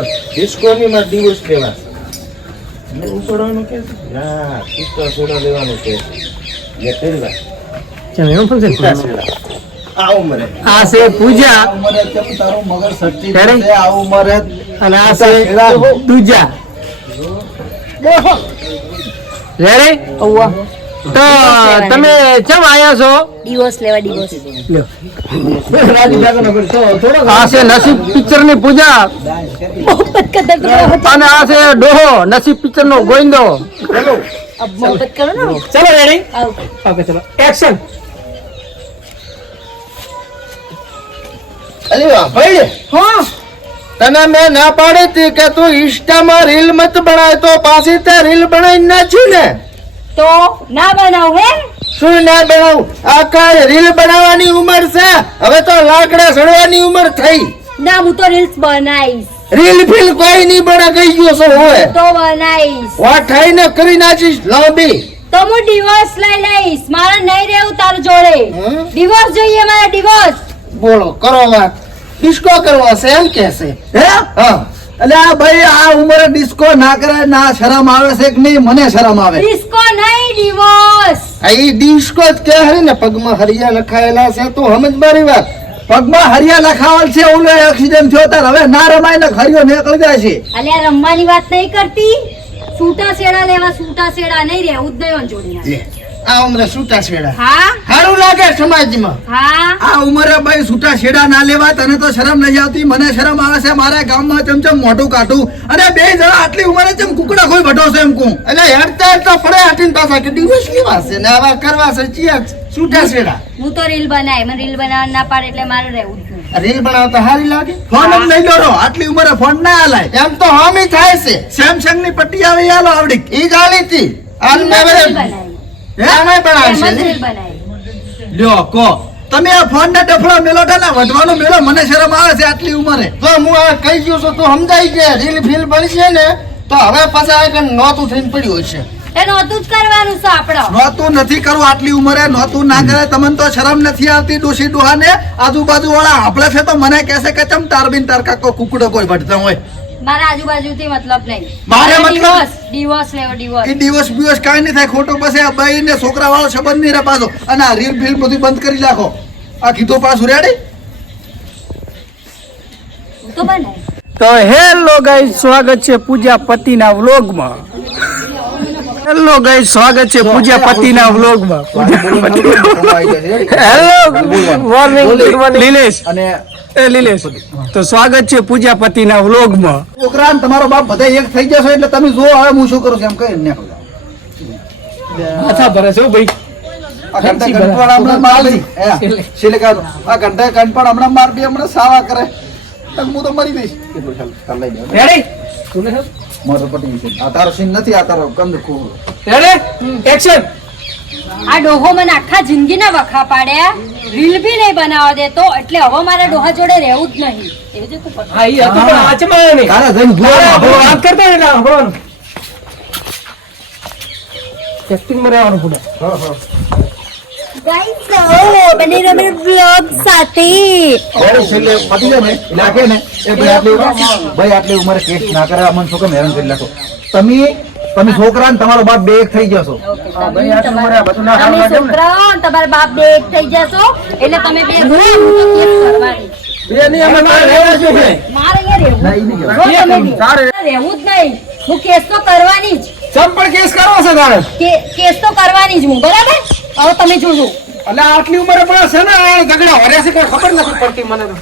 ડિસ્કોની માં દિવસ લેવા ઉપડવાનું કે ના પિસ્તા સોડા લેવાનું કે એ પહેલા ચાલ એમ ફંક્શન આ ઉંમરે આ છે પૂજા ઉંમરે કેમ તારું મગર સચ્ચી ત્યારે? છે આ ઉંમરે અને આ છે દૂજા રેડી તો તમે કેમ આયા છો ડિવોર્સ લેવા ડિવોર્સ આ છે નસીબ પિક્ચર ની પૂજા મોહબ્બત का दर्द અને આ છે ડોહો નસીબ પિક્ચર નો ગોવિંદો अब मोहब्बत करो ना ચલો રેડી आओ ઓકે ચલો એક્શન અલી વાહ ભાઈ हाँ તને મેં ના પાડી હતી કે તું ઇન્સ્ટામાં રીલ મત બનાય તો પાછી તે રીલ બનાવી નાખી ને तो ना बनाओ है શું ના બનાવું આ કઈ રીલ બનાવવાની ઉંમર છે હવે તો લાકડા સડવાની ઉંમર થઈ ना હું તો રીલ્સ બનાવીશ રીલ ફીલ કોઈ નહીં બના ગઈ ગયો છો હોય તો બનાવીશ વાઠાઈને કરી નાખીશ લાંબી તો હું ડિવોર્સ લઈ લઈશ મારે નહીં રહેવું તારું જોડે હમ? ડિવોર્સ જોઈએ મારે ડિવોર્સ બોલો કરો વાત ડિસ્કો કરવો છે એમ કે છે હે હા એટલે આ ભાઈ આ ઉંમરે ડિસ્કો ના કરે ના શરમ આવે છે કે નહીં મને શરમ આવે ડિસ્કો નહીં ડિવોર્સ આ ઈ ડિસ્કો જ કે હરી ને પગમાં હરિયા લખાયેલા છે તો સમજ મારી વાત પગમાં હરિયા લખાવેલ છે ઓલો એક્સિડન્ટ થયો તાર હવે ના રમાય ને હરિયો નીકળી જાય છે અલ્યા રમવાની વાત નહીં કરતી છૂટા છેડા લેવા છૂટા છેડા નહીં રહેવું જ નહીં જોડી લે, આ ઉંમરે છૂટા છેડા હા સારું લાગે સમાજમાં હા આ ઉંમરે ભાઈ છૂટા છેડા ના લેવા તને તો શરમ નહીં આવતી મને શરમ આવે છે મારા ગામમાં ચમચમ મોટું કાઢું અને બે જણા આટલી ઉંમરે ચમ કુકડા કોઈ ભટો છે એમ કહું એટલે હેડતા હેડતા પડે હાટીને પાછા કે દિવસ લેવા છે ને આવા કરવા છે ચિયા છૂટા છેડા હું તો રીલ બનાય મને રીલ બનાવવા ના પાડે એટલે મારે રહેવું જ નહીં. રીલ બનાવતા સારી લાગે ફોન જ લઈ લો આટલી ઉંમરે ફોન ના આલાય એમ તો હામી થાય છે સેમસંગ ની પટ્ટી આવે આલો આવડી ઈ જાણી હતી હાલ મેં રીલ બરે બનાવી. આમાંય બનાવશે એમ જ ને. રીલ બનાવી. લ્યો કો તમે આ ફોન ના ડફડા મેલો છે ને વધવાનો મેલો મને શરમ આવે છે આટલી ઉંમરે તો હું આ કહી ગયો છું તો સમજાઈ ગયા રીલ ફીલ બનશે ને તો હવે પાછા આ કંઈ નોતું થઈને પડ્યું હશે એ નહોતું જ કરવાનું છે આપણો નોતું નથી કરવું આટલી ઉંમરે નોતું ના કરે તમને તો શરમ નથી આવતી ડોશી ડોહાને આજુબાજુ વાળા આપડે છે તો મને કહેશે કે ચમ તારબીન તાર કાકો કુકડો કોઈ ભટતા હોય મારા આજુબાજુથી મતલબ નહીં મારે મતલબ? ડિવોર્સ ડિવોર્સ લેવો ડિવોર્સ એ દિવસ બીવસ કાંઈ નહીં થાય ખોટો પછી આ બાઈ ને છોકરા વાળો સંબંધ નહીં રપાતો અને આ રીલ ફીલ બધું બંધ કરી નાખો આ કીધું પાછું રેડી હું તો બનાય તો હેલો ગાઈસ સ્વાગત છે પૂજા પતિના વ્લોગમાં હેલો ગાઈસ સ્વાગત છે પૂજા પતિના વ્લોગમાં hello morning good morning Nilesh અને એ નિલેશ તો સ્વાગત છે પૂજા પતિના વ્લોગમાં છોકરા ને તમારો બાપ બધા એક થઈ જશો એટલે તમે જુઓ હવે હું શું કરું છું એમ કઈ નાખો અચ્છા ભરે છે ભાઈ આ ઘંટા કંટવાળ હમણાં માર લી શિલિકા આ ઘંટા કંટવાળ હમણાં માર દે હમણાં સાવા કરે તો હું તો મરી જઈશ કેટલું ચાલ લઈ દે રેડી મોટર પટી છે આ તારો સીન નથી આ તારો કંદ ખૂબ રેડી એક્શન આ ડોહો મને આખા જિંદગીના વખા પાડ્યા રીલ બી નહીં બનાવવા દેતો એટલે હવે મારે ડોહા જોડે રહેવું જ નહીં એ જે તું પકડ. હા ઈ હતું પણ વાંચમાં નહીં તારા જઈને આપણો વાત કરતા ને આપણો ટેસ્ટિંગ માં રહેવાનું પૂરા Guys, બની રહ્યો મેરો vlog સાથે છેલ્લે પતી જાય ને લાગે ને એ ભાઈ આટલી ઉંમરે કેસ ના કરે અમન છોકરા હેરાન કરી નાખો તમે છોકરા ને તમારો બાપ બે એક થઈ જશો તમે છોકરાઓ અને તમારા બાપ બે એક થઈ જશો એટલે તમે બે ભૂલ હું તો કેસ કરવાની મારે અહીંયા રહેવું જો તમે બી. રહેવું જ નહીં હું કેસ તો કરવાની જ ચંપલ કેસ કરવો છે તારે કેસ તો કરવાની જ હું બરાબર હવે તમે જોજો એટલે આટલી ઉંમરે પણ છે ને ઝઘડા વર્યા છે કોઈ ખબર નથી પડતી મને તો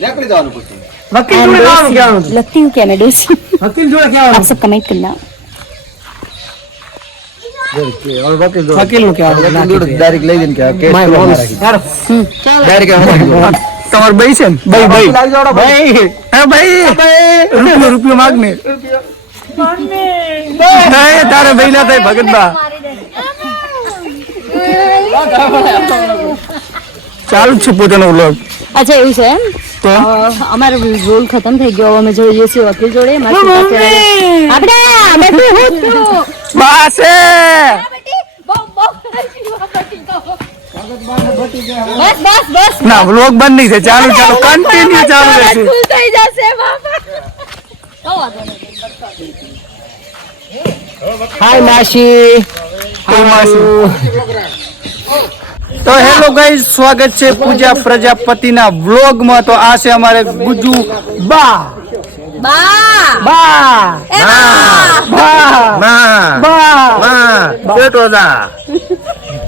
નીકળી જવાનું પછી વકીલ જોડે જવાનું કહેવાનું છે. लगती हूँ क्या मैं डोस વકીલ જોડે કહેવાનું आप सब कमेंट करना વકીલ નું કહેવાનું ડાયરેક્ટ લઈ જઈને કે કેસ ડાયરેક્ટ તમાર ભાઈ છે ને ભાઈ હે ભાઈ રૂપિયો માગ ને તારે ભાઈ ના થાય ભગત બા ચાલુ જ છે પોતાનો વ્લોગ अच्छा એવું છે એમ તો અમારો રોલ ખતમ થઈ ગયો અમે જોઈએ છીએ વકીલ જોડે આપણે બા છે બસ બસ બસ ના વ્લોગ બંધ નહીં થાય, ચાલુ ચાલુ કન્ટિન્યુ ચાલુ રહેશે. ફૂલ થઈ જશે બાપા. તો વાંધો નહીં. હાય માસી. તો હેલો ગાઈસ, સ્વાગત છે પૂજા પ્રજાપતિના વ્લોગમાં. તો આ છે અમારે ગુજુ બા બા બા એ બા બા બા બેટો દા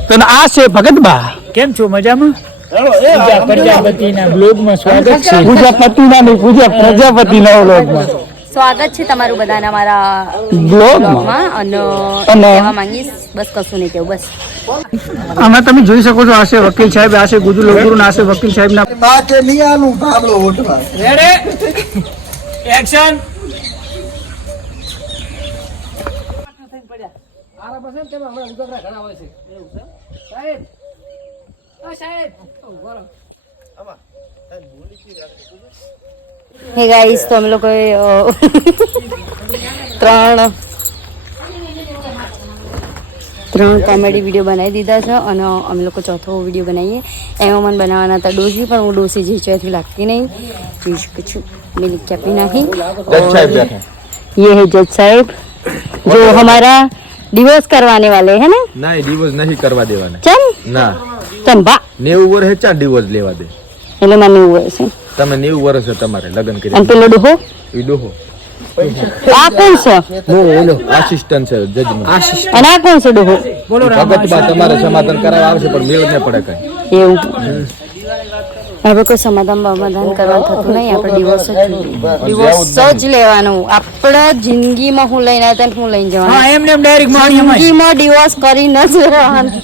તો આ છે ભગત બા. કેમ છો? મજામાં? પૂજા પ્રજાપતિના વ્લોગમાં સ્વાગત છે. પૂજા પતિના નહીં, પૂજા પ્રજાપતિના વ્લોગમાં સ્વાગત છે તમારું બધાના મારા વ્લોગમાં. બ્લોગમાં. અને અને કહેવા માંગીશ બસ કશું નહીં કેવું બસ. આમાં તમે જોઈ શકો છો, આ છે વકીલ સાહેબ, આ છે ગુજુ લોગુરુ, આ છે વકીલ સાહેબ ના. એક્શન. હે ગાઈસ, તો અમે લોકોએ ત્રણ કોમેડી વિડીયો બનાવી દીધા છે અને અમે લોકો ચોથો વિડીયો બનાવીએ. એમાં મને બનાવવાના હતા ડોસી, પણ હું ડોસી જીચવાથી લાગતી નહીં. જોઈ શકું છું मैंने क्या पीना है. ये है जज साहब जो हमारा डिवोर्स करवाने वाले है ना. નહીં ડિવોર્સ નહીં કરવા દેવાના चल ના चल बा 90 વર્ષ ચા ડિવોર્સ લેવા દે એટલે મને એવું હોય છે. તમે 90 વર્ષ છે તમારે લગ્ન કરી અને પેલો ડોહો ઈ ડોહો આ કોણ છે એનો આસિસ્ટન્ટ છે જજનો અને આ કોણ છે ડોહો ભગત બા તમારે સમાધાન કરાવવા આવશે પણ મેળ ન પડે કઈ એવું. હવે કોઈ સમાધાન કરવા થતું નહીં. આપણે ડિવોર્સ જ લેવાનું. આપણે જિંદગીમાં હું લઈને આવ્યા હું લઈને જવાનું. જિંદગીમાં ડિવોર્સ કરીને જ રહેવાનું.